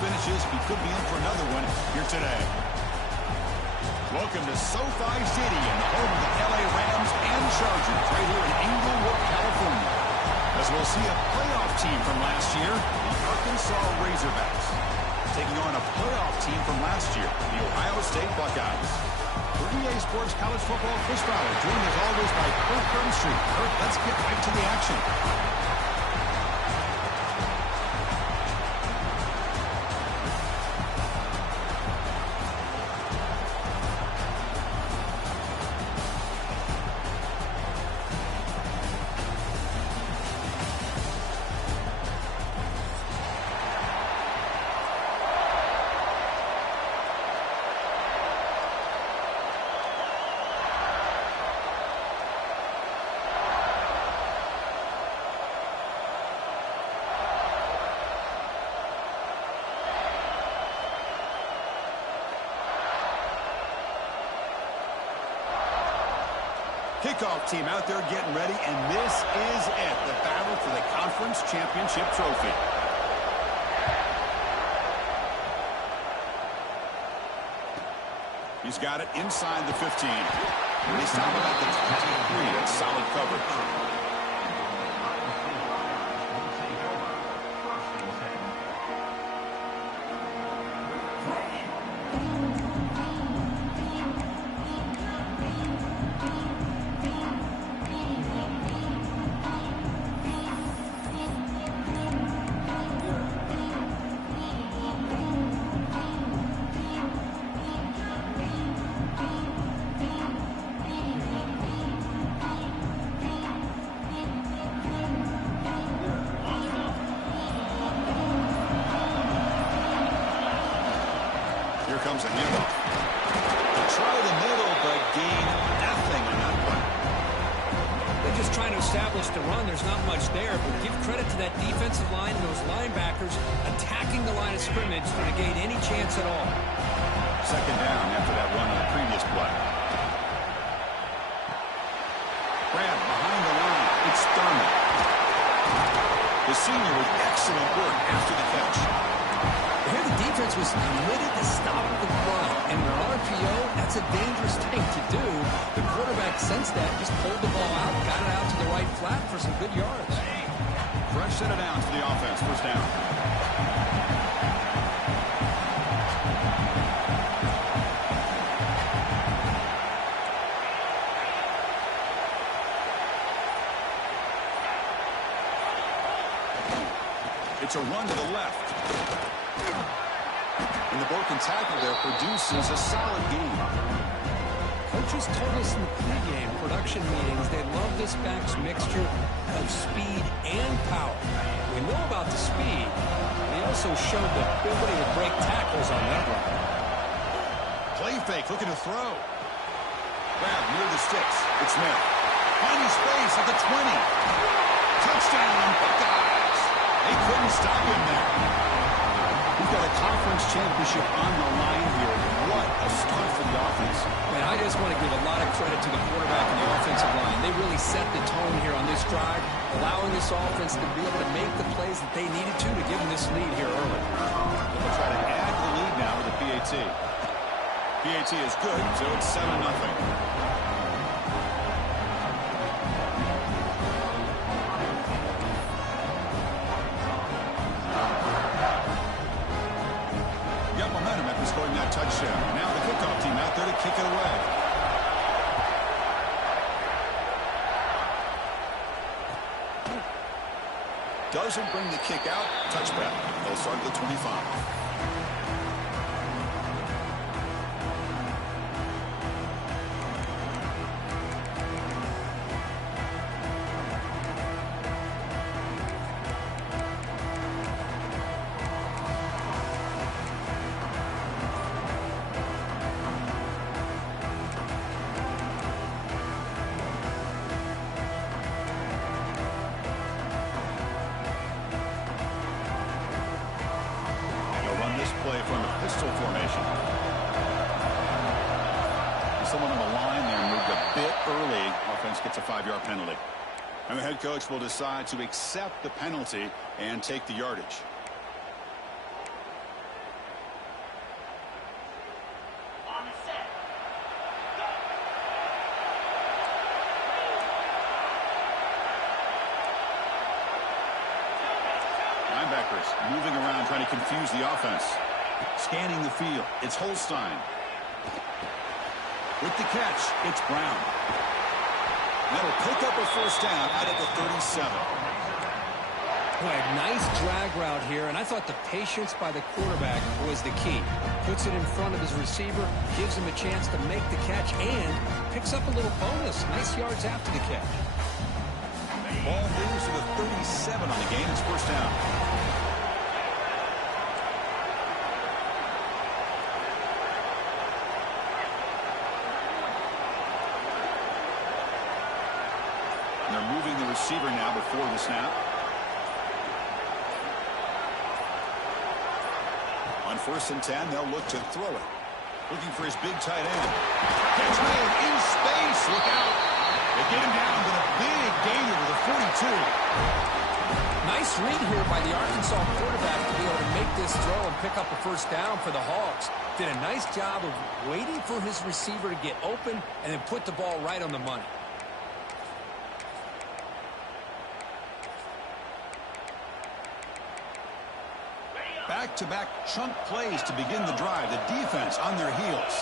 finishes, we could be in for another one here today. Welcome to SoFi Stadium, the home of the LA Rams and Chargers, right here in Inglewood, California. As we'll see a playoff team from last year, the Arkansas Razorbacks, taking on a playoff team from last year, the Ohio State Buckeyes. For EA Sports College Football, Chris Fowler, joined as always by Kurt Burnstreet. Kurt, let's get right to the action. Kickoff team out there getting ready, and this is it, the battle for the conference championship trophy. He's got it inside the 15. They stop him at the 23. That's solid coverage. Comes a handoff. To try the middle, but gain nothing on that one. They're just trying to establish the run. There's not much there, but give credit to that defensive line and those linebackers attacking the line of scrimmage to negate any chance at all. Second down after that run on the previous play. Grab behind the line. It's Thurman. The senior with excellent work after the catch. Here the defense was committed to stop the run, and in an RPO, that's a dangerous thing to do. The quarterback sensed that, just pulled the ball out, got it out to the right flat for some good yards. Fresh set it down to the offense, first down. It's a run to the left. And the broken tackle there produces a solid game. Coaches told us in the pregame production meetings they love this back's mixture of speed and power. We know about the speed. They also showed the ability to break tackles on that run. Play fake, looking to throw. Grab near the sticks. It's Smith. Finding space at the 20. Touchdown, Buckeyes. They couldn't stop him there. We've got a conference championship on the line here. What a start for the offense. Man, I just want to give a lot of credit to the quarterback and the offensive line. They really set the tone here on this drive, allowing this offense to be able to make the plays that they needed to give them this lead here early. They'll try to add the lead now with the PAT. PAT is good, so it's 7-0. Scoring that touchdown. Now the kickoff team out there to kick it away. Doesn't bring the kick out. Touchback. They'll start at the 25. Play from the pistol formation. Someone on the line there moved a bit early. Offense gets a 5-yard penalty. And the head coach will decide to accept the penalty and take the yardage. confuse the offense. Scanning the field, it's Holstein. With the catch, it's Brown. That'll pick up a first down out of the 37. Boy, nice drag route here, and I thought the patience by the quarterback was the key. Puts it in front of his receiver, gives him a chance to make the catch, and picks up a little bonus. Nice yards after the catch. Ball moves to the 37 on the game. It's first down. And they're moving the receiver now before the snap. On 1st and 10, they'll look to throw it. Looking for his big tight end. Catch made in space. Look out. They get him down, but a big gainer to the 42. Nice read here by the Arkansas quarterback to be able to make this throw and pick up a first down for the Hogs. Did a nice job of waiting for his receiver to get open and then put the ball right on the money. Back-to-back chunk plays to begin the drive. The defense on their heels.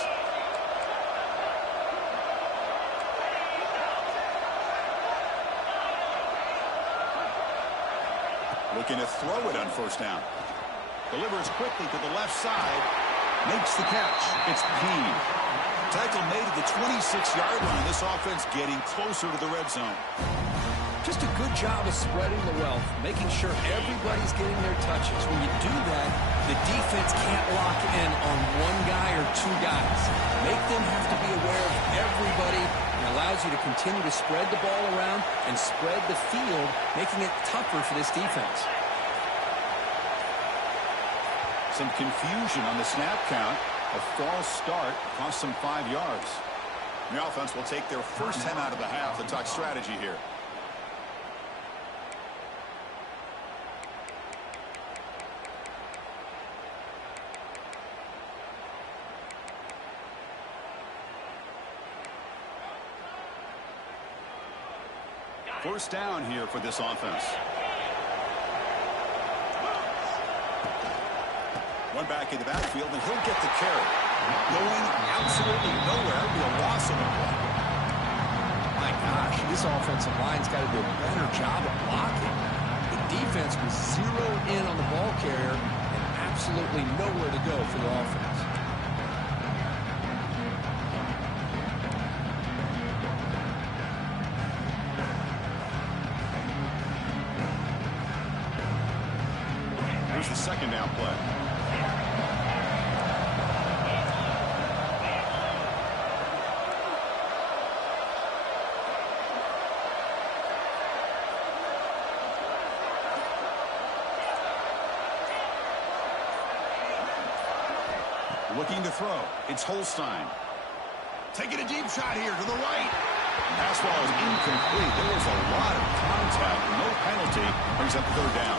Looking to throw it on first down. Delivers quickly to the left side. Makes the catch. It's Peen. Tackle made at the 26-yard line. This offense getting closer to the red zone. Just a good job of spreading the wealth, making sure everybody's getting their touches. When you do that, the defense can't lock in on one guy or two guys. Make them have to be aware of everybody, and allows you to continue to spread the ball around and spread the field, making it tougher for this defense. Some confusion on the snap count. A false start cost them 5 yards. The offense will take their first 10 out of the half to talk strategy here. First down here for this offense. One back in the backfield, and he'll get the carry. Going absolutely nowhere. It'll be a loss of the play. My gosh, this offensive line's got to do a better job of blocking. The defense was zeroed in on the ball carrier and absolutely nowhere to go for the offense. Here's the second down play. Looking to throw. It's Holstein. Taking a deep shot here to the right. Pass ball is incomplete. There was a lot of contact. No penalty. Brings up third down.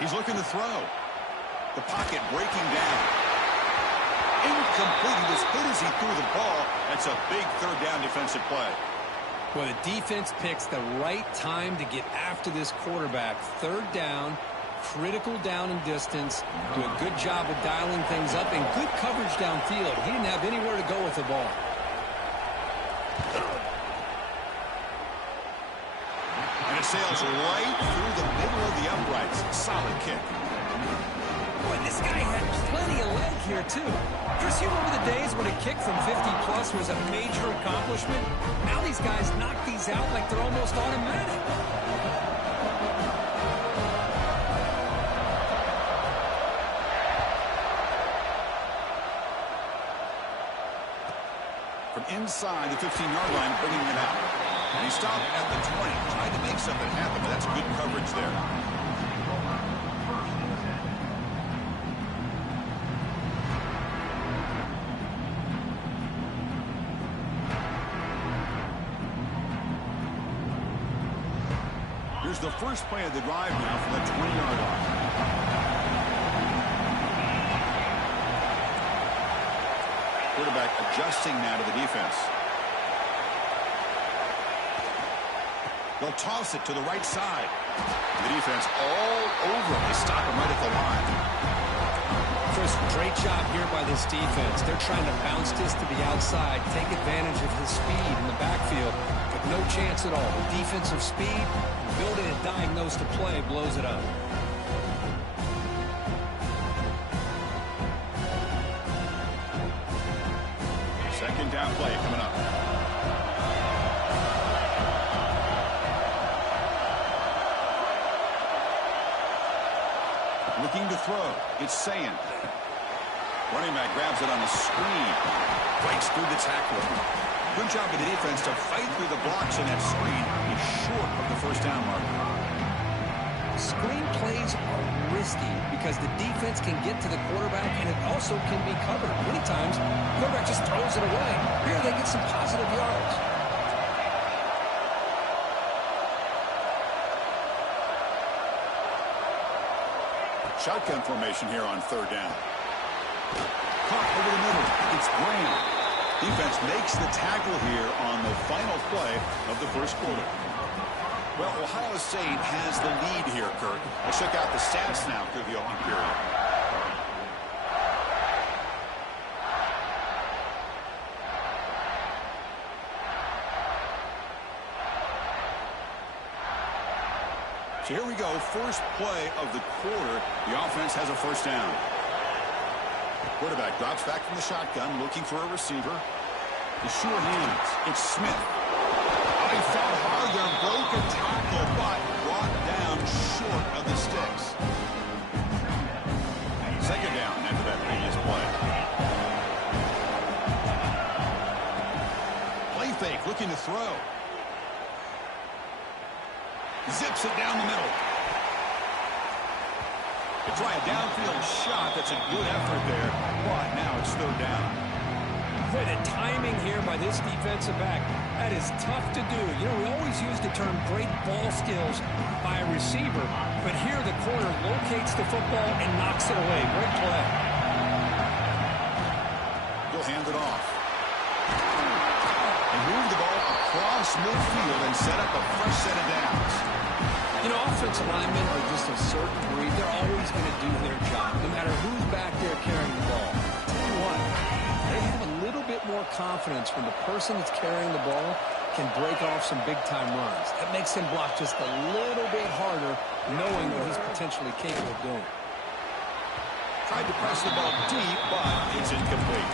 He's looking to throw. The pocket breaking down. Incomplete. He was hit as he threw the ball. That's a big third down defensive play. Well, the defense picks the right time to get after this quarterback. Third down, critical down and distance. Do a good job of dialing things up and good coverage downfield. He didn't have anywhere to go with the ball. And it sails right through the middle of the uprights. Solid kick. Boy, this guy had plenty of leg here, too. Chris, you remember the days when a kick from 50-plus was a major accomplishment? Now these guys knock these out like they're almost automatic. from inside the 15-yard line, bringing it out. And he stopped at the 20, trying to make something happen, but that's good coverage there. Here's the first play of the drive now from the 20-yard line. Quarterback adjusting now to the defense. They'll toss it to the right side. The defense all over. They stop him right at the line. Chris, great job here by this defense. They're trying to bounce this to the outside, take advantage of his speed in the backfield, but no chance at all. The defensive speed, building and diagnose the play, blows it up. Second down play coming up. Looking to throw. It's Sayin. Running back grabs it on the screen. Breaks through the tackle. Good job of the defense to fight through the blocks in that screen. He's short of the first down mark. Screen plays are risky because the defense can get to the quarterback and it also can be covered. Many times, the quarterback just throws it away. Here they get some positive yards. Shotgun formation here on third down. Caught over the middle. It's Graham. Defense makes the tackle here on the final play of the first quarter. Well, Ohio State has the lead here, Kurt. Let's check out the stats now through the opening period. So here we go. First play of the quarter. The offense has a first down. Quarterback drops back from the shotgun, looking for a receiver. The sure hands. It's Smith. He fought hard there, broke a tackle, but brought down short of the sticks. Second down after that previous play. Play fake, looking to throw. Zips it down the middle. They try a downfield shot. That's a good effort there, but now it's third down. Boy, the timing here by this defensive back, that is tough to do. You know, we always use the term great ball skills by a receiver, but here the corner locates the football and knocks it away. Great play. He'll hand it off. They move the ball across midfield and set up a fresh set of downs. You know, offensive linemen are just a certain breed. They're always going to do their job, no matter who's back there carrying the ball. I'll tell you what, they have a little bit more confidence when the person that's carrying the ball can break off some big-time runs. That makes him block just a little bit harder, knowing what he's potentially capable of doing. Tried to press the ball deep, but it's incomplete.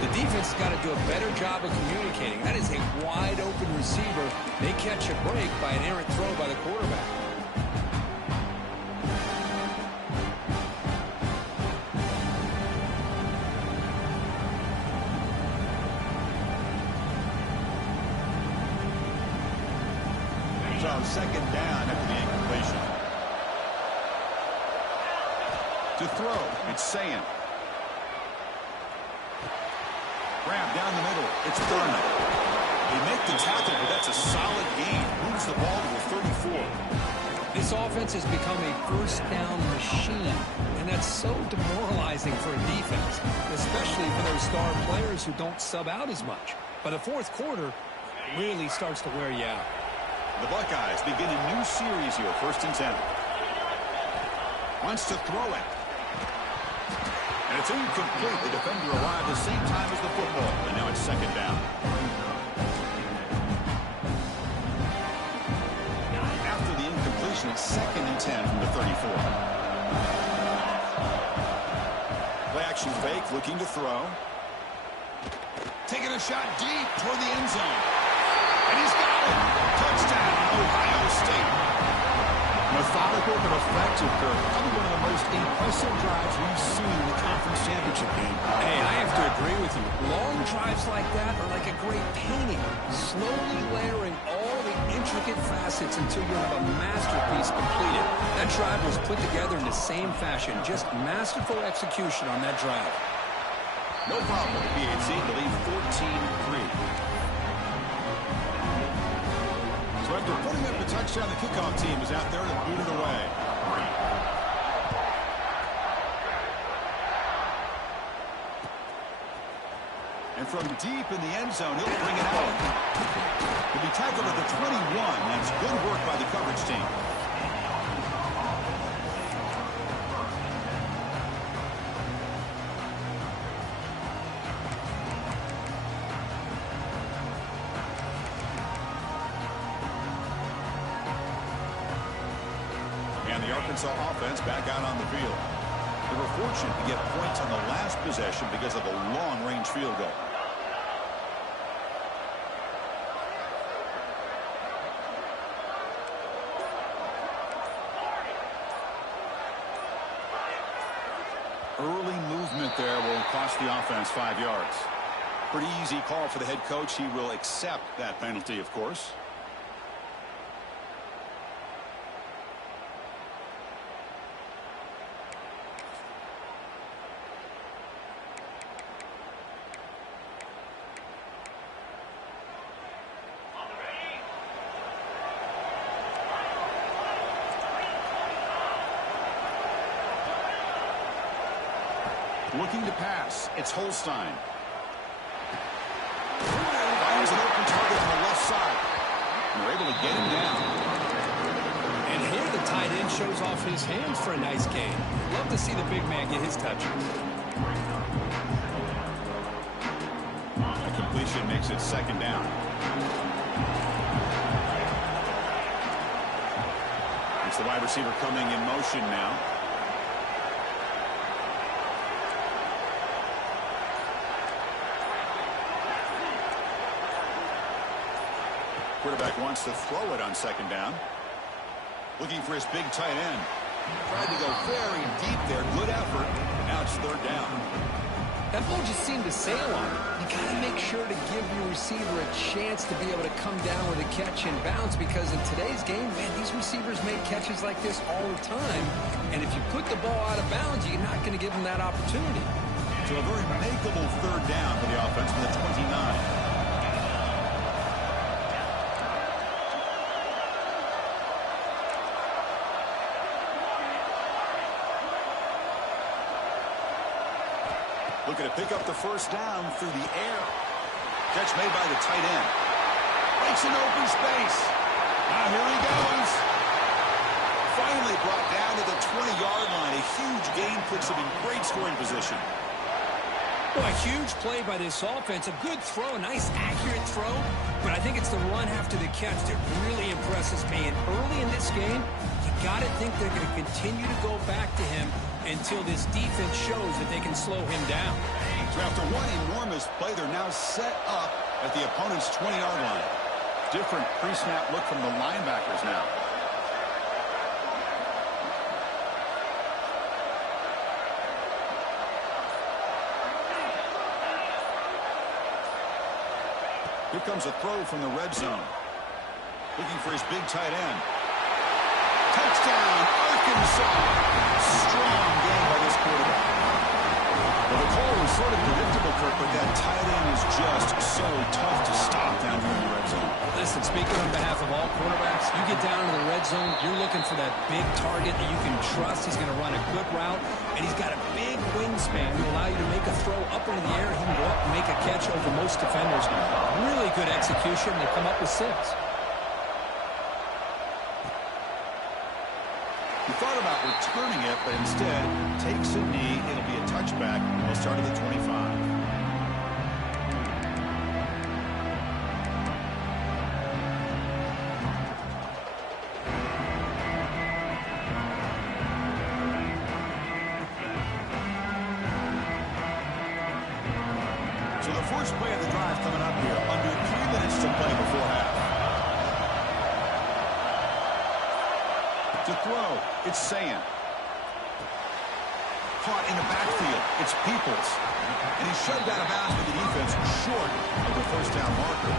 The defense has got to do a better job of communicating. That is a wide-open receiver. They catch a break by an errant throw by the quarterback. So second down after the incompletion. To throw, it's Sayin. Grab down the middle. It's Thurman. They make the tackle, but that's a solid gain. Moves the ball to the 34. This offense has become a first down machine, and that's so demoralizing for a defense, especially for those star players who don't sub out as much. By the fourth quarter, it really starts to wear you out. The Buckeyes begin a new series here, 1st and 10. Wants to throw it. And it's incomplete. The defender arrived the same time as the football, and now it's second down. After the incompletion, it's 2nd and 10 from the 34. Play action fake, looking to throw. Taking a shot deep toward the end zone. And he's got it. Touchdown, Ohio State. Methodical corporate effective, Kirk. Probably one of the most impressive drives we've seen in the conference championship game. Hey, I have to agree with you. Long drives like that are like a great painting, slowly layering all the intricate facets until you have a masterpiece completed. That drive was put together in the same fashion, just masterful execution on that drive. No problem with the PHC to lead 14-3. So after putting up the touchdown, the kickoff team is out there to boot it away. And from deep in the end zone, he'll bring it out. He'll be tackled at the 21. That's good work by the coverage team. And the Arkansas offense back out on the field. They were fortunate to get points on the last possession because of a long-range field goal. Early movement there will cost the offense 5 yards. Pretty easy call for the head coach. He will accept that penalty, of course. Looking to pass. It's Holstein. Finds an open target on the left side. And they're able to get him down. And here the tight end shows off his hands for a nice gain. Love to see the big man get his touches. A completion makes it second down. It's the wide receiver coming in motion now. Quarterback wants to throw it on second down. Looking for his big tight end. Tried to go very deep there. Good effort. Now it's third down. That ball just seemed to sail on him. You got to make sure to give your receiver a chance to be able to come down with a catch and bounce, because in today's game, man, these receivers make catches like this all the time. And if you put the ball out of bounds, you're not going to give them that opportunity. So a very makeable third down for the offense from the 29. Looking to pick up the first down through the air. Catch made by the tight end. Makes an open space. Now here he goes. Finally brought down to the 20-yard line. A huge gain puts him in great scoring position. Well, a huge play by this offense. A good throw, a nice accurate throw. But I think it's the run after the catch that really impresses me. And early in this game, you got to think they're going to continue to go back to him until this defense shows that they can slow him down. So after one enormous play, they're now set up at the opponent's 20-yard line. Different pre-snap look from the linebackers now. Here comes a throw from the red zone. Looking for his big tight end. Touchdown, Arkansas. Strong game by this quarterback. Well, the call was sort of predictable, Kirk, but that tight end is just so tough to stop down here in the red zone. Listen, speaking on behalf of all quarterbacks, you get down to the red zone, you're looking for that big target that you can trust. He's going to run a good route, and he's got a big wingspan to allow you to make a throw up into the air. He can go up and make a catch over most defenders. Really good execution. They come up with 6. He thought about returning it, but instead takes a knee. It'll be a touchback. They'll start at the 25. So the first play of the drive coming up here. Under 3 minutes to play before half. To throw, it's Sand. Caught in the backfield, it's Peoples. And he's shoved out of bounds with the defense short of the first down marker.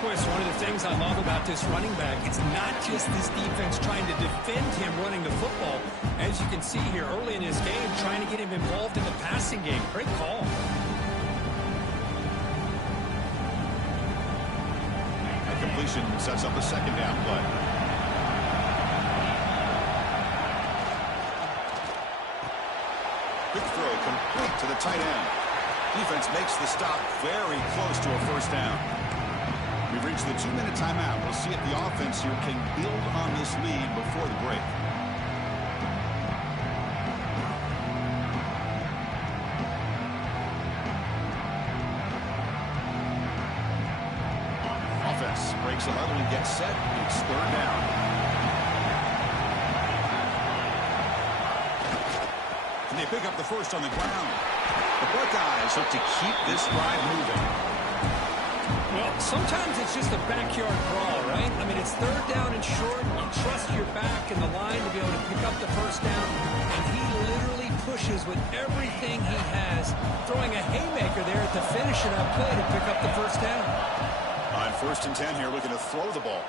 Boy, it's one of the things I love about this running back. It's not just this defense trying to defend him running the football. As you can see here early in his game, trying to get him involved in the passing game. Great call. That completion sets up a second down play. Quick throw complete to the tight end. Defense makes the stop very close to a first down. We've reached the 2-minute timeout. We'll see if the offense here can build on this lead before the break. Offense breaks the huddle and gets set. It's third down. And they pick up the first on the ground. The Buckeyes look to keep this drive moving. Well, sometimes it's just a backyard brawl, right? I mean, it's third down and short. You trust your back and the line to be able to pick up the first down. And he literally pushes with everything he has, throwing a haymaker there at the finish of that play to pick up the first down. On 1st and 10 here, looking to throw the ball.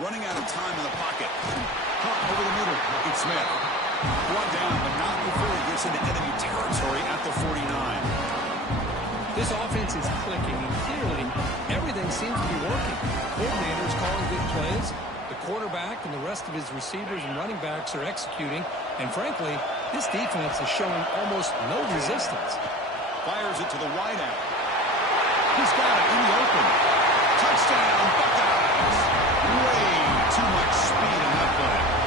Running out of time in the pocket. Caught over the middle. It's Smith. Brought down, but not before he gets into enemy territory at the 49. This offense is clicking, and clearly everything seems to be working. Coordinators calling good plays. The quarterback and the rest of his receivers and running backs are executing. And frankly, this defense is showing almost no resistance. Fires it to the wideout. He's got it in the open. Touchdown, Buckeyes. Way too much speed in that play.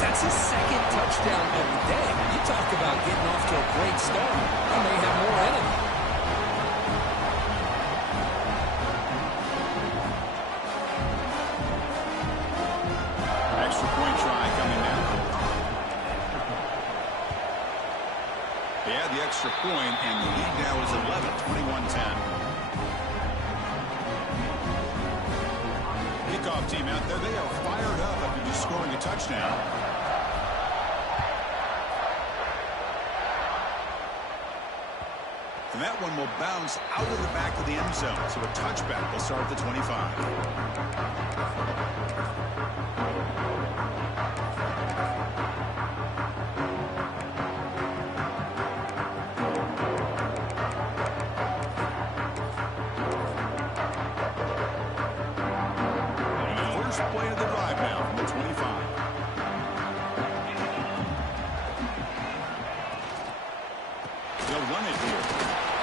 That's his second touchdown of the day. You talk about getting off to a great start. He may have more in it. Extra point try coming now. They had the extra point, and the lead now is 11, 21-10. Kickoff team out there, they are fired up after just scoring a touchdown. And that one will bounce out of the back of the end zone. So a touchback will start at the 25. First play of the drive now from the 25. They'll run it here.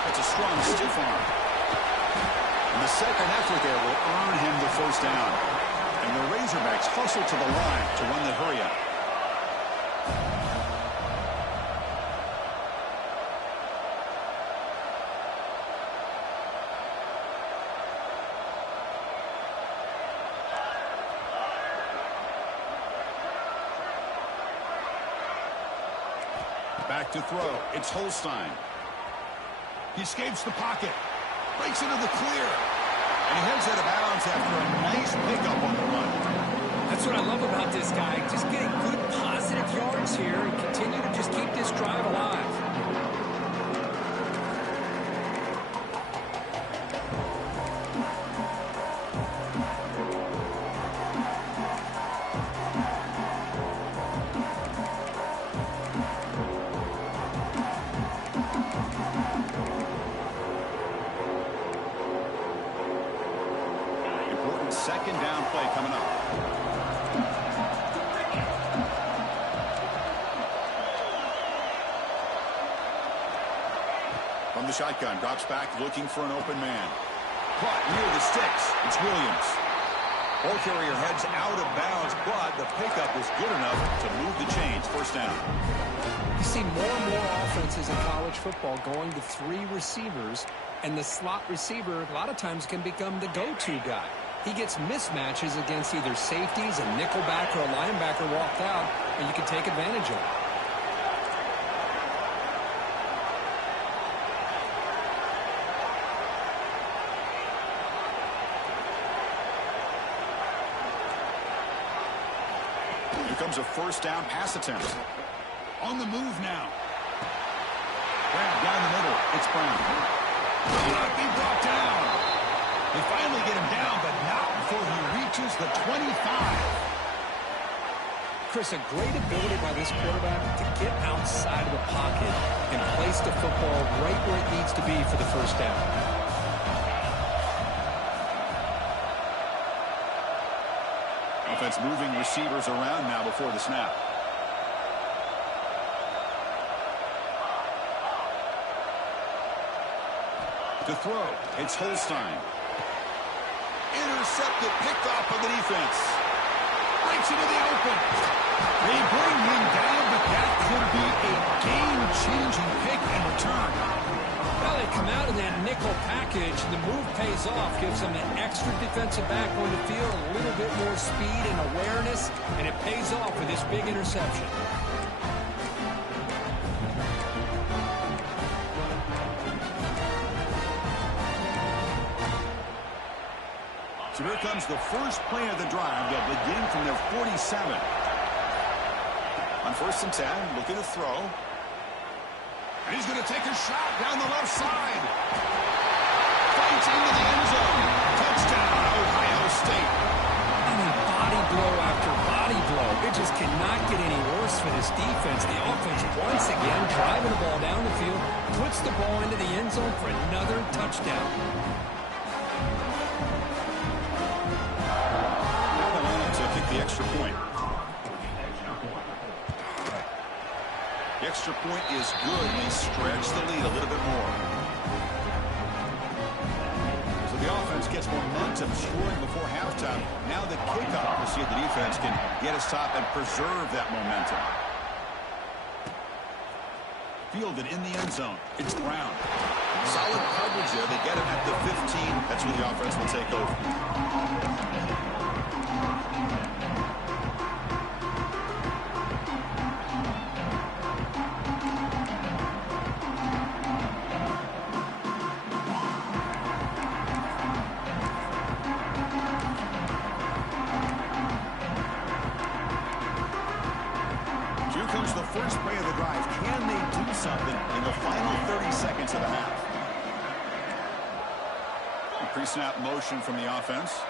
That's a strong stiff arm. And the second effort there will earn him the first down. And the Razorbacks hustle to the line to run the hurry up. Back to throw. It's Holstein. He escapes the pocket. Breaks into the clear. And he heads out of bounds after a nice pickup on the run. That's what I love about this guy. Just getting good positive yards here and continue to just keep this drive alive. Second down play coming up. From the shotgun, drops back looking for an open man. Caught near the sticks. It's Williams. Ball carrier heads out of bounds, but the pickup is good enough to move the chains. First down. You see more and more offenses in college football going to 3 receivers, and the slot receiver a lot of times can become the go-to guy. He gets mismatches against either safeties, a nickelback, or a linebacker walked out, and you can take advantage of it. comes a first down pass attempt. On the move now. Grab down the middle. It's Brown. Will not be brought down. They finally get him down, but not before he reaches the 25. Chris, a great ability by this quarterback to get outside of the pocket and place the football right where it needs to be for the first down. Offense moving receivers around now before the snap. To throw, it's Holstein. Intercepted, picked off by the defense. Breaks into the open. They bring him down, but that could be a game-changing pick in return. Well, they come out in that nickel package, and the move pays off, gives them an extra defensive back on the field, a little bit more speed and awareness, and it pays off with this big interception. So here comes the first play of the drive. They'll begin from their 47. On 1st and 10, looking to throw. And he's going to take a shot down the left side. Fights into the end zone. Touchdown, Ohio State. I mean, body blow after body blow. It just cannot get any worse for this defense. The offense, once again, driving the ball down the field, puts the ball into the end zone for another touchdown. The extra point. The extra point is good. They stretch the lead a little bit more. So the offense gets momentum, scoring before halftime. Now the kickoff. We'll see if the defense can get a stop and preserve that momentum. Fielded in the end zone. It's Brown. Solid coverage there. They get him at the 15. That's where the offense will take over. First play of the drive. Can they do something in the final 30 seconds of the half? Pre-snap motion from the offense.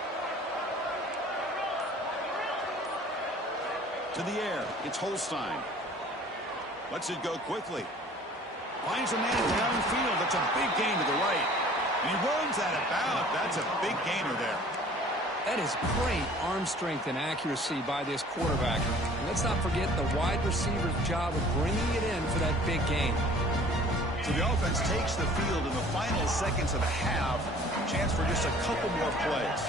To the air. It's Holstein. Lets it go quickly. Finds a man downfield. That's a big gain to the right. And he runs out of bounds. That's a big gainer there. That is great arm strength and accuracy by this quarterback. And let's not forget the wide receiver's job of bringing it in for that big gain. So the offense takes the field in the final seconds of the half. Chance for just a couple more plays.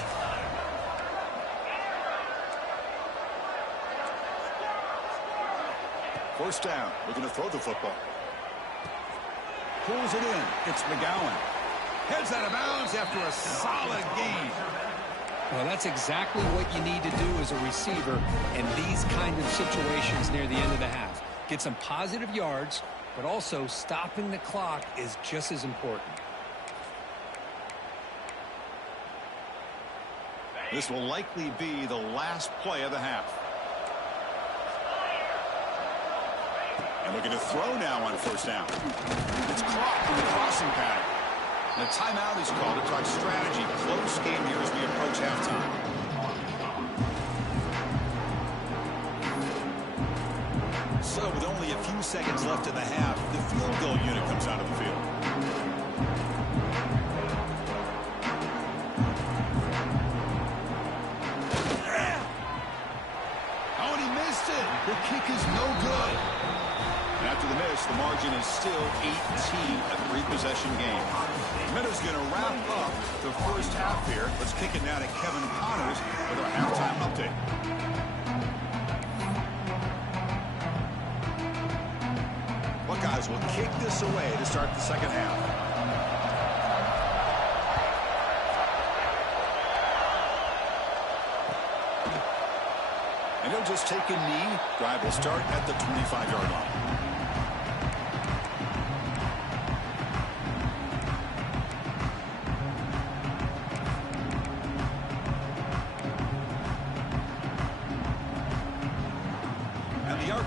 First down, looking to throw the football. Pulls it in. It's McGowan. Heads out of bounds after a solid gain. Well, that's exactly what you need to do as a receiver in these kind of situations near the end of the half. Get some positive yards, but also stopping the clock is just as important. This will likely be the last play of the half. And looking to throw now on first down. It's caught in the crossing pattern. And a timeout is called to talk strategy. Close game here as we approach halftime. So with only a few seconds left in the half, the field goal unit comes out of the field. Oh, and he missed it. The kick is no good. And after the miss, the margin is still 18, a three-possession game. Minutes going to wrap up the first half here. Let's kick it now to Kevin Connors with our halftime update. Buckeyes will kick this away to start the second half. And he'll just take a knee. Drive will start at the 25-yard line.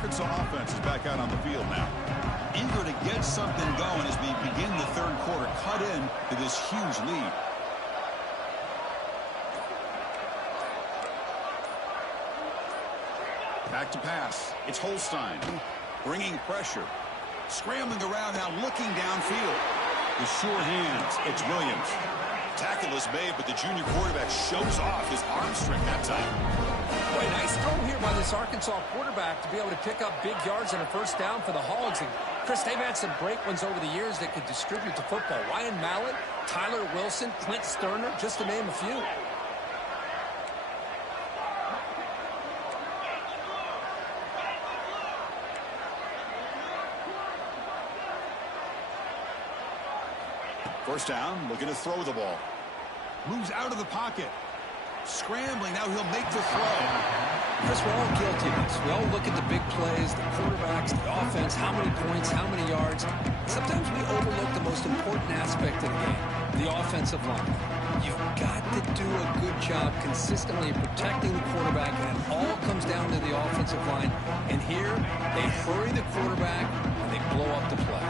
Arkansas offense is back out on the field now. Eager to get something going as we begin the third quarter. Cut in to this huge lead. Back to pass. It's Holstein. Bringing pressure. Scrambling around now, looking downfield. With sure hands, it's Williams. Tackle is made, but the junior quarterback shows off his arm strength that time. Boy, nice throw here by this Arkansas quarterback to be able to pick up big yards and a first down for the Hogs. And Chris, they've had some great ones over the years that could distribute the football. Ryan Mallett, Tyler Wilson, Clint Sterner, just to name a few. First down, looking to throw the ball. Moves out of the pocket. Scrambling, now he'll make the throw. Chris, we're all guilty of this. We all look at the big plays, the quarterbacks, the offense, how many points, how many yards. Sometimes we overlook the most important aspect of the game, the offensive line. You've got to do a good job consistently protecting the quarterback, and it all comes down to the offensive line. And here, they hurry the quarterback, and they blow up the play.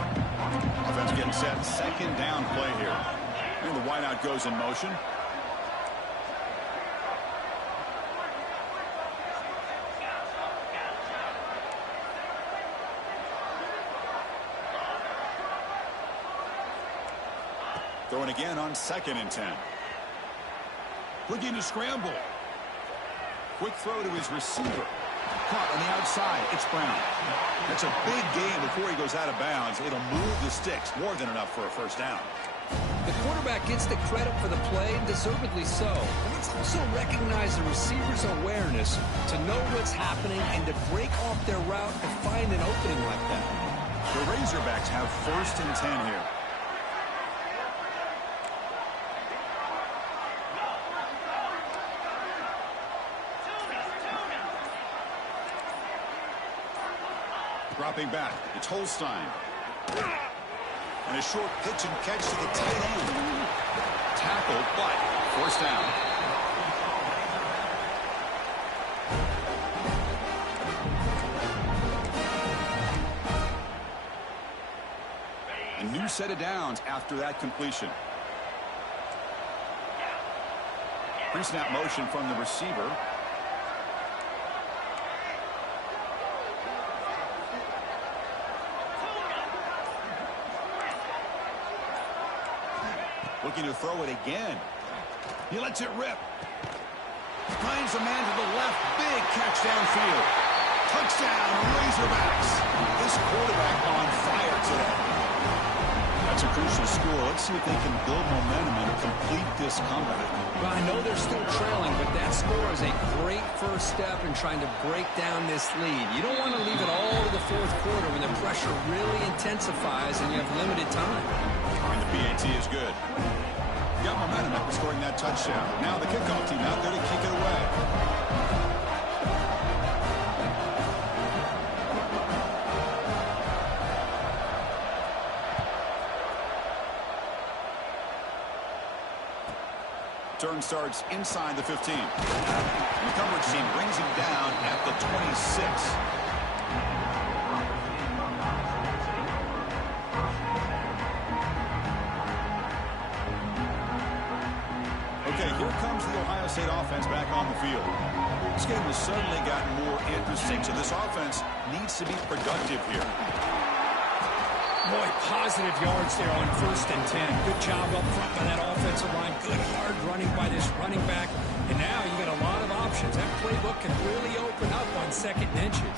Offense getting set. Second down play here. And the wideout goes in motion. Throwing again on 2nd and 10. Looking to scramble. Quick throw to his receiver. Caught on the outside. It's Brown. That's a big gain before he goes out of bounds. It'll move the sticks. More than enough for a first down. The quarterback gets the credit for the play, deservedly so. But let's also recognize the receiver's awareness to know what's happening and to break off their route to find an opening like that. The Razorbacks have 1st and 10 here. Dropping back, it's Holstein. And a short pitch and catch to the tight end. Tackle, but first down. A new set of downs after that completion. Pre-snap motion from the receiver. Looking to throw it again. He lets it rip. Finds a man to the left. Big catch downfield. Touchdown, Razorbacks. This quarterback on fire today. That's a crucial score. Let's see if they can build momentum and complete this comeback. Well, I know they're still trailing, but that score is a great first step in trying to break down this lead. You don't want to leave it all to the fourth quarter when the pressure really intensifies and you have limited time. And the PAT is good. Got momentum after scoring that touchdown. Now the kickoff team out there to kick it away. Turn starts inside the 15. And the coverage team brings him down at the 26. Okay, here comes the Ohio State offense back on the field. This game has suddenly gotten more interesting, so this offense needs to be productive here. Boy, positive yards there on 1st and 10. Good job up front by that offensive line. Good hard running by this running back. And now you got a lot of options. That playbook can really open up on 2nd and inches.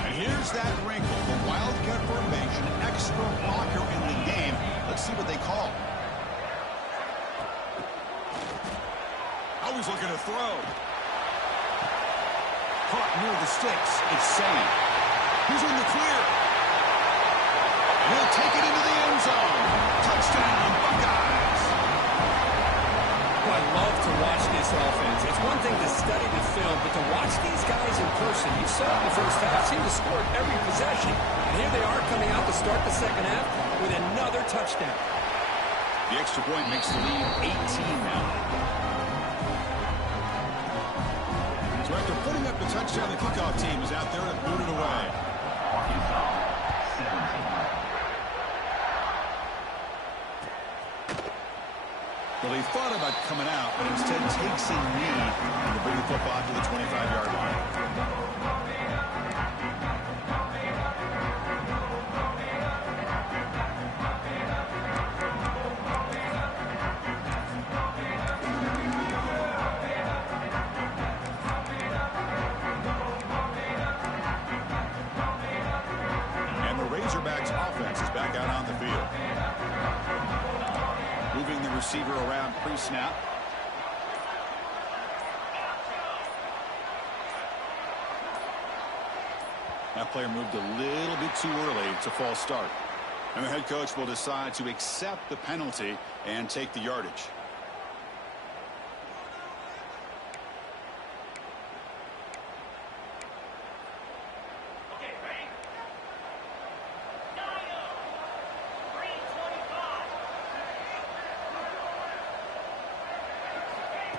And here's that wrinkle. The Wildcat formation, extra blocker in the game. Let's see what they call. Always looking to throw. Caught near the sticks. It's safe. He's in the clear. He'll take it into the end zone. Touchdown, Buckeyes. Well, I love to watch this offense. It's one thing to study the film, but to watch these guys in person, you saw in the first half, seem to score every possession. And here they are coming out to start the second half with another touchdown. The extra point makes the lead 18 now. So after putting up the Touchdown, the kickoff team is out there to boot it away. Well, he thought about coming out, but instead takes a knee to bring the football to the 25-yard line. And the Razorbacks offense is back out on the field. Moving the receiver around pre-snap. That player moved a little bit too early. It's a false start. And the head coach will decide to accept the penalty and take the yardage.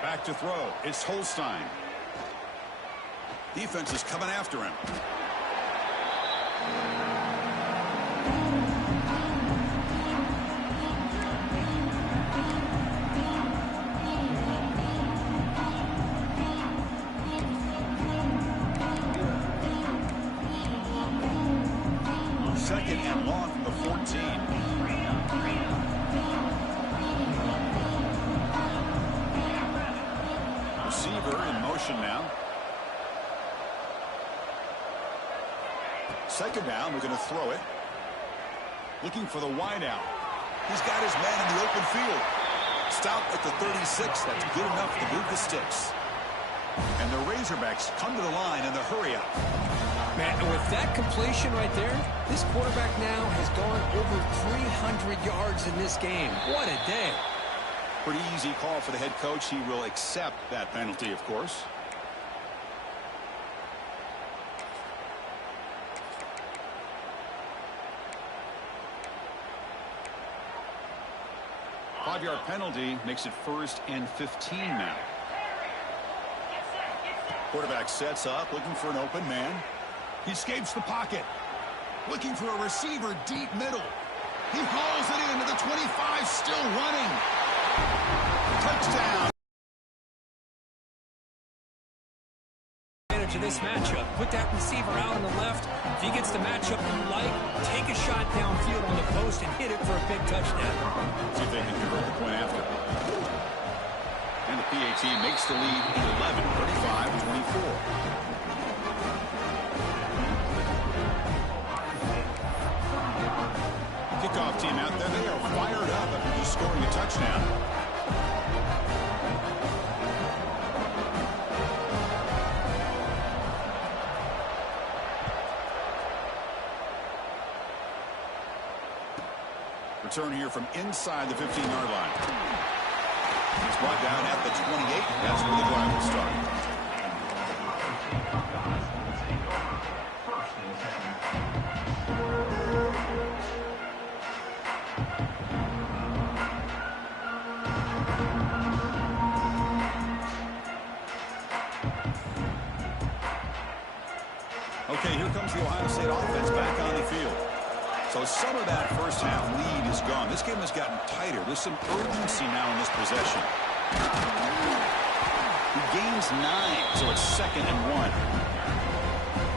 Back to throw. It's Holstein. Defense is coming after him. Second and long from the 14. Receiver in motion now. Second down, we're going to throw it. Looking for the wideout. He's got his man in the open field. Stop at the 36. That's good enough to move the sticks. And the Razorbacks come to the line in the hurry up. Man, and with that completion right there, this quarterback now has gone over 300 yards in this game. What a day. Pretty easy call for the head coach. He will accept that penalty, of course. Five-yard penalty makes it 1st and 15 now. Quarterback sets up, looking for an open man. He escapes the pocket. Looking for a receiver deep middle. He hauls it into the 25, still running. Touchdown. Advantage of this matchup. Put that receiver out on the left. If he gets the matchup you like, take a shot downfield on the post and hit it for a big touchdown. See if they can convert the point after. And the PAT makes the lead 11, 35-24. Kickoff team out there. They are fired up after just scoring a touchdown. Return here from inside the 15-yard line. It's brought down at the 28. That's where the drive will start. Okay, here comes the Ohio State offense back on the field. So some of that first half lead is gone. This game has gotten tighter. There's some urgency now in this possession. He gains 9, so it's 2nd and 1.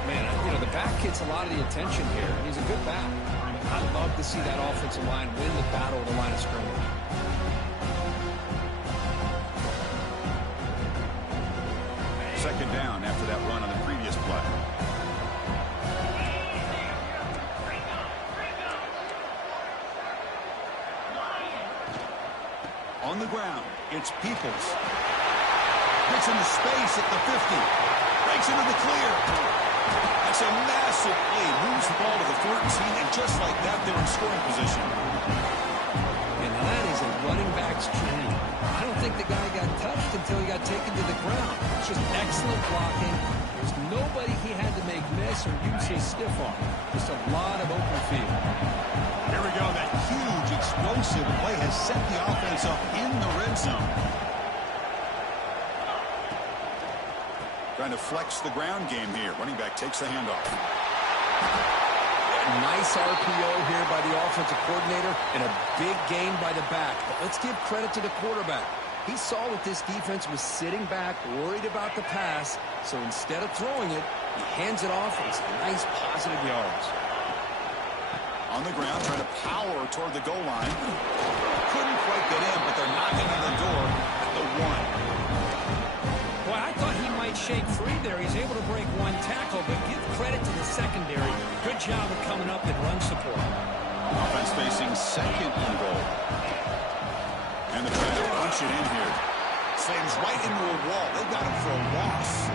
Man, you know, the back gets a lot of the attention here. He's a good back. I'd love to see that offensive line win the battle at the line of scrimmage. Second down after that run on the previous play. On the ground, it's Peoples. Gets into space at the 50. Breaks into the clear. That's a massive play. Moves the ball to the 14, and just like that, they're in scoring position. And that is a running back's dream. I don't think the guy got touched until he got taken to the ground. It's just excellent blocking. There's nobody he had to make miss or use his stiff arm. Just a lot of open field. Here we go. That huge, explosive play has set the offense up in the red zone. Trying to flex the ground game here. Running back takes the handoff. Nice RPO here by the offensive coordinator and a big gain by the back. But let's give credit to the quarterback. He saw that this defense was sitting back, worried about the pass, so instead of throwing it, he hands it off and some nice positive yards. On the ground, trying to power toward the goal line. Couldn't quite get in, but they're knocking on the door at the 1. Boy, I thought he might shake free there. He's able to break one tackle, but give credit to the secondary. Good job of coming up in run support. Offense facing second and goal. And they're trying to punch it in here. Slams right into a wall. They got him for a loss.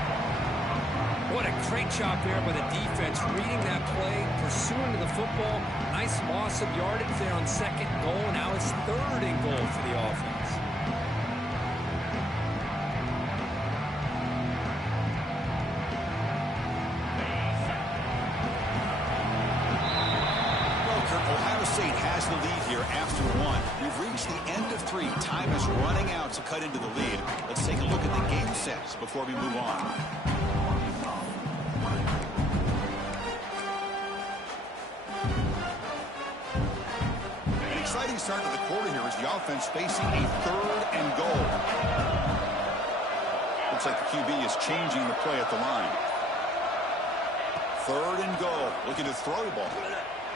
What a great job there by the defense, reading that play, pursuing to the football. Nice loss of yardage there on second goal. Now it's third and goal for the offense. Well, Kirk, Ohio State has the lead here after 1. We've reached the end of 3. Time is running out to cut into the lead. Let's take a look at the game sets before we move on. Exciting start to the quarter here as the offense facing a third and goal. Looks like the QB is changing the play at the line. Third and goal. Looking to throw the ball.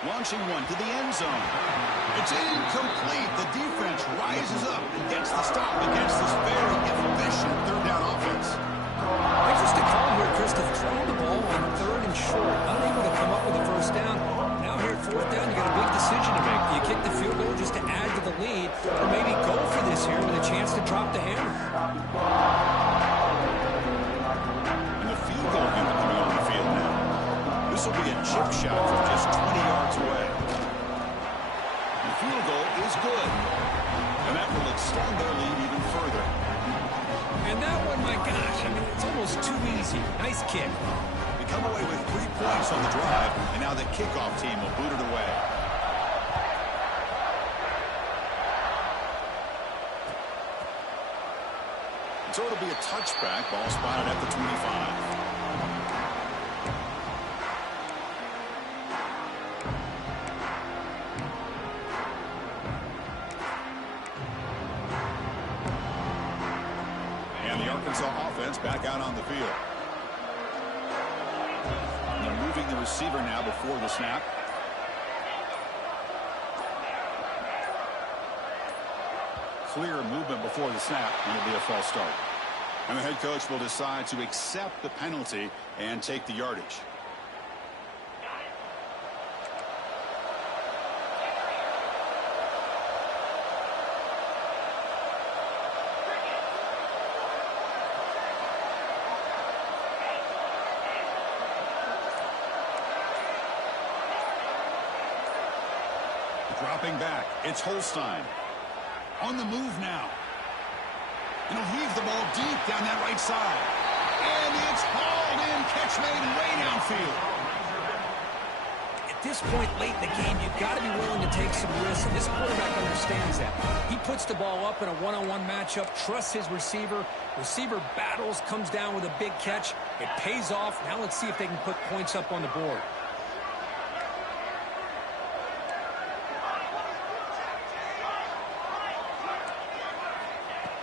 Launching one to the end zone. It's incomplete. The defense rises up and gets the stop against this very efficient third down offense. Interesting call here, Chris, to throw the ball on third and short. Unable to come up with a first down. Now here at fourth down, you got a big decision to make. Do you kick the field goal just to add to the lead, or maybe go for this here with a chance to drop the hammer? And the field goal unit coming on the field now. This will be a chip shot from just 20 yards away. The field goal is good. And that will extend their lead even further. And that one, my gosh, I mean, it's almost too easy. Nice kick. They come away with 3 points on the drive, and now the kickoff team will boot it away. So it'll be a touchback. Ball spotted at the 25. Arkansas offense back out on the field. And they're moving the receiver now before the snap. Clear movement before the snap, and it'll be a false start. And the head coach will decide to accept the penalty and take the yardage. Dropping back, it's Holstein. On the move now. And he'll heave the ball deep down that right side. And it's hauled in, catch made way downfield. At this point late in the game, you've got to be willing to take some risks, and this quarterback understands that. He puts the ball up in a one-on-one matchup, trusts his receiver. Receiver battles, comes down with a big catch. It pays off. Now let's see if they can put points up on the board.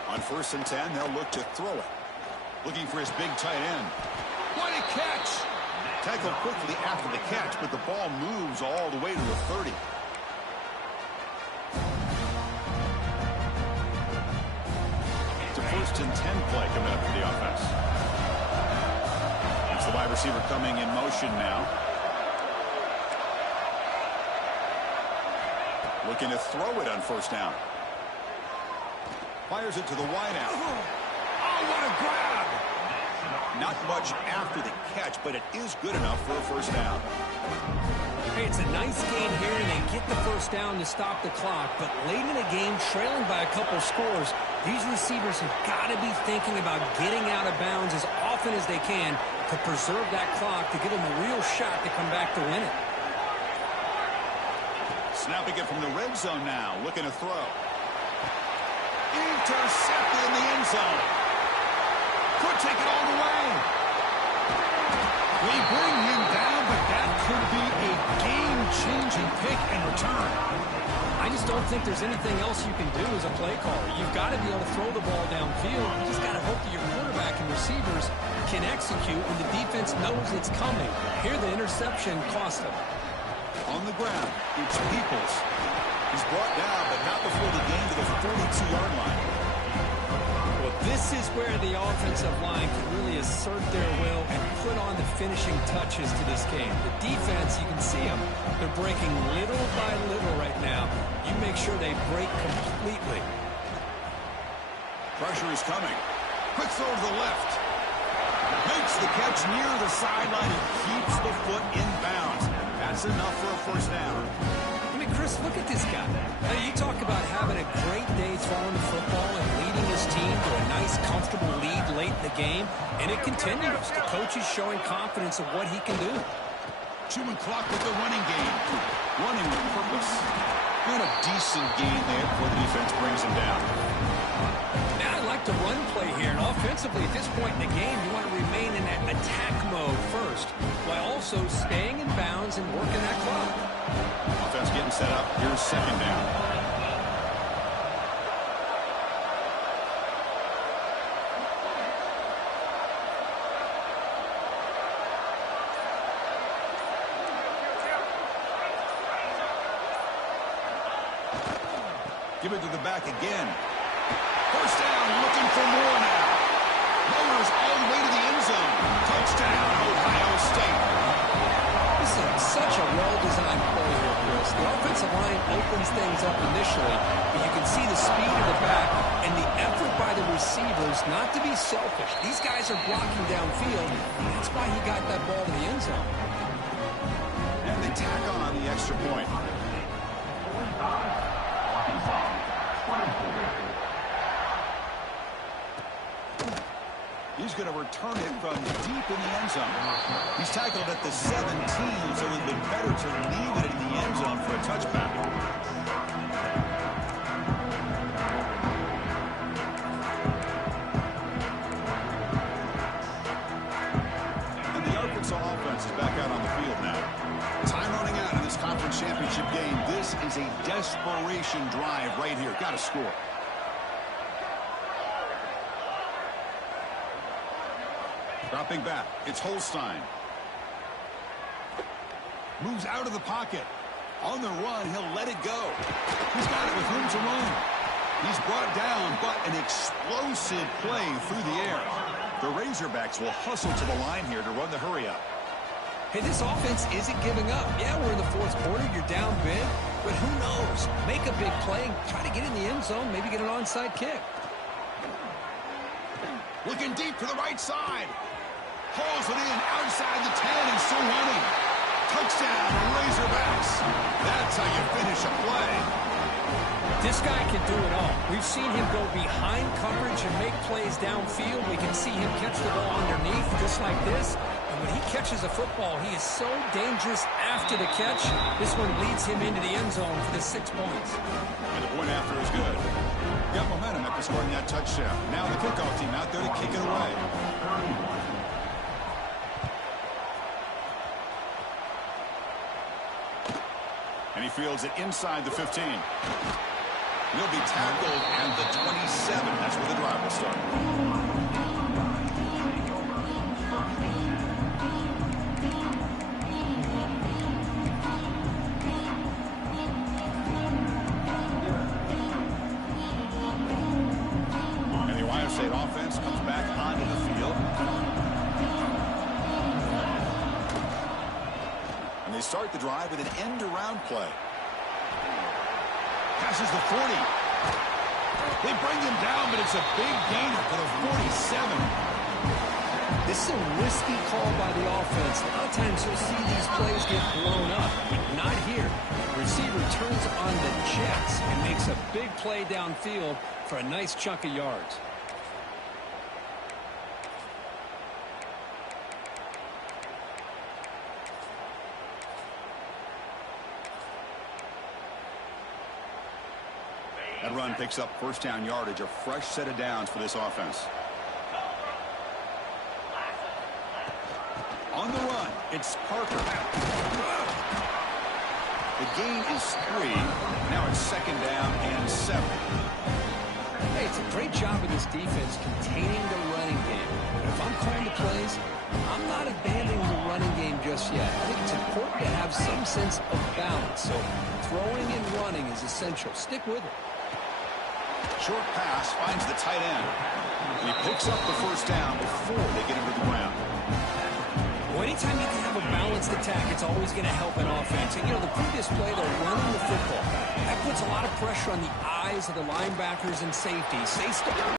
On 1st and 10, they'll look to throw it. Looking for his big tight end. What a catch! Tackled quickly after the catch, but the ball moves all the way to the 30. It's a 1st and 10 play coming up for the offense. It's the wide receiver coming in motion now. Looking to throw it on 1st down. Fires it to the wideout. Oh, what a grab! Not much after the catch, but it is good enough for a 1st down. Hey, it's a nice gain here, and they get the 1st down to stop the clock. But late in the game, trailing by a couple scores, these receivers have got to be thinking about getting out of bounds as often as they can to preserve that clock, to give them a real shot to come back to win it. Snapping it from the red zone now, looking to throw. Intercepted in the end zone. Could take it all the way. They bring him down, but that could be a game-changing pick in return. I just don't think there's anything else you can do as a play caller. You've got to be able to throw the ball downfield. You just got to hope that your quarterback and receivers can execute when the defense knows it's coming. Here, the interception cost him. On the ground, it's Peoples. He's brought down, but not before the gain to the 42-yard line. Well, this is where the offensive line can really assert their will and put on the finishing touches to this game. The defense, you can see them. They're breaking little by little right now. You make sure they break completely. Pressure is coming. Quick throw to the left. Makes the catch near the sideline and keeps the foot in bounds. That's enough for a first down. I mean, Chris, look at this guy. Now, you talk about having a great day throwing the football and leading his team to a nice, comfortable lead late in the game, and it continues. The coach is showing confidence of what he can do. Chewing clock with the running game. Running with purpose. And a decent gain there before the defense brings him down. Now, I like the run play here. And offensively, at this point in the game, you want to remain in that attack mode first, while also staying in bounds and working that clock. Offense getting set up. Here's second down. Give it to the back again. First down, looking for more now. Lowers all the way to the end zone. Touchdown, Ohio State. This is such a well-designed play here, Chris. The offensive line opens things up initially, but you can see the speed of the back and the effort by the receivers not to be selfish. These guys are blocking downfield. That's why he got that ball to the end zone. And they tack on the extra point. He's going to return it from deep in the end zone. He's tackled at the 17, so it would be better to leave it in the end zone for a touchback. And the Arkansas offense is back out on the field now. Time running out in this conference championship game. This is a desperation drive right here. Got to score. Dropping back, it's Holstein. Moves out of the pocket. On the run, he'll let it go. He's got it with room to run. He's brought down, but an explosive play through the air. The Razorbacks will hustle to the line here to run the hurry up. Hey, this offense isn't giving up. Yeah, we're in the fourth quarter. You're down big, but who knows? Make a big play and try to get in the end zone, maybe get an onside kick. Looking deep to the right side. Hauls it in outside the 10 and still running. Touchdown, Razorbacks. That's how you finish a play. This guy can do it all. We've seen him go behind coverage and make plays downfield. We can see him catch the ball underneath just like this. And when he catches a football, he is so dangerous after the catch. This one leads him into the end zone for the 6 points. And the point after is good. Got momentum after scoring that touchdown. Now the kickoff team out there to kick it away. And he fields it inside the 15. He'll be tackled at the 27. That's where the drive will start. And the Ohio State offense comes back onto the field. And they start the drive with an end-around play. Passes the 40. They bring him down, but it's a big gainer for the 47. This is a risky call by the offense. A lot of times you'll see these plays get blown up, but not here. The receiver turns on the jets and makes a big play downfield for a nice chunk of yards. That run picks up first down yardage, a fresh set of downs for this offense. On the run, it's Parker. The gain is 3. Now it's 2nd down and 7. Hey, it's a great job of this defense containing the running game. But if I'm calling the plays, I'm not abandoning the running game just yet. I think it's important to have some sense of balance. So throwing and running is essential. Stick with it. Short pass finds the tight end. He picks up the 1st down before they get him to the ground. Well, anytime you can have a balanced attack, it's always going to help an offense. And, the previous play, they're running the football. That puts a lot of pressure on the eyes of the linebackers and safeties. Stay still.